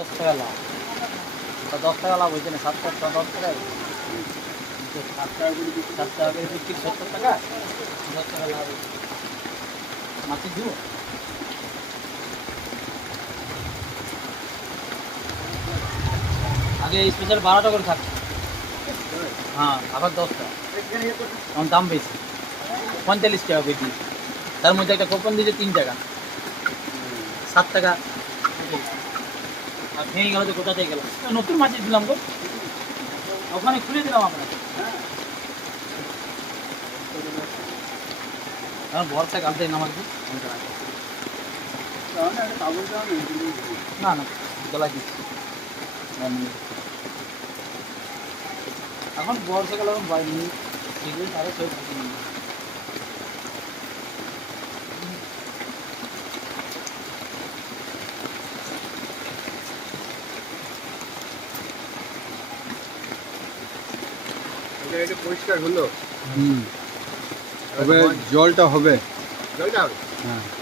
দশ টাকা? লাভ টাকা দশ টাকা আগে স্পেশাল বারোটা করে থাকতো হ্যাঁ আবার দশটা। এখন দাম বেশি। পঁয়তাল্লিশ টাকা বেশি তার মধ্যে একটা কোপন দিয়েছে তিন টাকা। সাত টাকা। আর ভেঙে গেল তো কোথাতেই গেল নতুন মাছের দিলাম গো। ওখানে খুলে দিলাম আমরা। এখন ভরসা কালতে নামার কি না না, গলায় দিচ্ছি। এখন বর্ষাকাল এখন বাইরে সেগুলো তারা সব থাকে পরিষ্কার হলো। হুম। তবে জলটা হবে। জলটা হবে। হ্যাঁ।